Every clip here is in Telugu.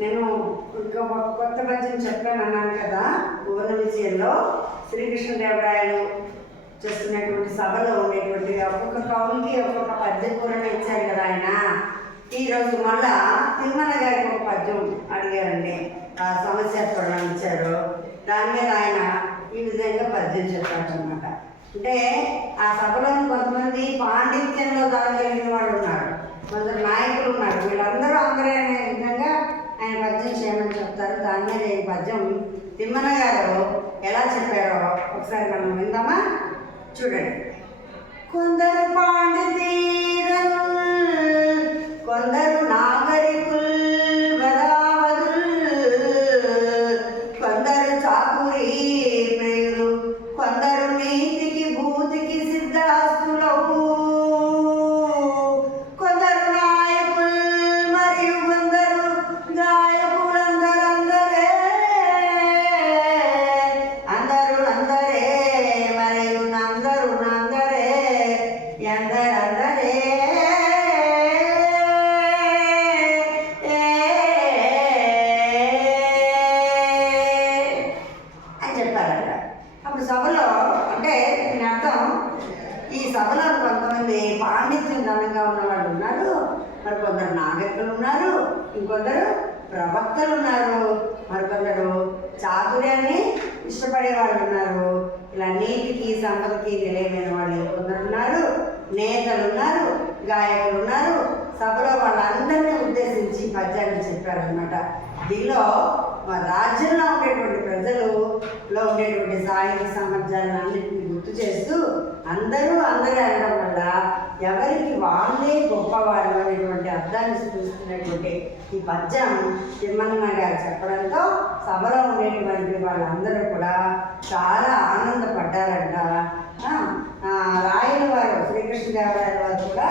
నేను ఇంకా కొత్త పద్యం చెప్పాను అన్నాను కదా భువన విజయంలో శ్రీకృష్ణదేవరాయలు చేస్తున్నటువంటి సభలో ఉండేటువంటి ఒక్కొక్క కవులకి ఒక్కొక్క పద్యం కూడా ఇచ్చారు కదా ఆయన. ఈరోజు మళ్ళా తిరుమల గారికి ఒక పద్యం అడిగారండి. ఆ సమస్య ఇచ్చారు. దాని మీద ఆయన ఈ విధంగా పద్యం చెప్పారనమాట అంటే ఆ సభలో కొంతమంది పా దాగలిగిన వాళ్ళు ఉన్నారు కొందరు నాయకులు ఉన్నారు వీళ్ళందరూ అందరూ అనే విధంగా ఆయన పద్యం చేయమని చెప్తారు దాని మీద ఈ పద్యం తిమ్మన గారు ఎలా చెప్పారో ఒకసారి మనం విందామా చూడండి కొందరు పాండితీరలు కొందరు నాగరికుల్ వదావదుల్ కొందరు చాకురీ సభలో కొంతమంది పాండిత్యం ఘనంగా ఉన్న వాళ్ళు ఉన్నారు. మరి కొందరు నాగరికులు ఉన్నారు. ఇంకొందరు ప్రవక్తలు ఉన్నారు. మరికొందరు చాతుర్యాన్ని ఇష్టపడే వాళ్ళు ఉన్నారు. ఇలా నీతికి సంపదకి తెలియమైన వాళ్ళు కొందరు ఉన్నారు. నేతలు ఉన్నారు. గాయకులు ఉన్నారు. సభలో వాళ్ళందరినీ ఉద్దేశించి పద్యాన్ని చెప్పారనమాట దీనిలో మా రాజ్యంలో ఉండే గుర్తు చేస్తూ అందరూ అందరూ అనడం వల్ల ఎవరికి వాళ్ళే గొప్పవారు అనేటువంటి అర్థాన్ని చూస్తున్నటువంటి ఈ పద్యం తిమ్మన్న గారు చెప్పడంతో సభలో ఉండేటువంటి వాళ్ళందరూ కూడా చాలా ఆనందపడ్డారంట. రాయల వారు శ్రీకృష్ణదేవరాయల వారు కూడా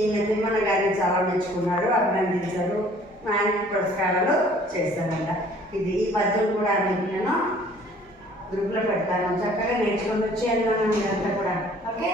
ఈయన తిమ్మన్న గారిని చాలా మెచ్చుకున్నారు అభినందించారు ఆయన పురస్కారాలు చేశారంట. ఇది ఈ పద్యం కూడా మీకు నేను గ్రూప్లో పెడతాను. చక్కగా నేర్చుకొని వచ్చి వెళ్ళాను ఇదంతా కూడా. ఓకే?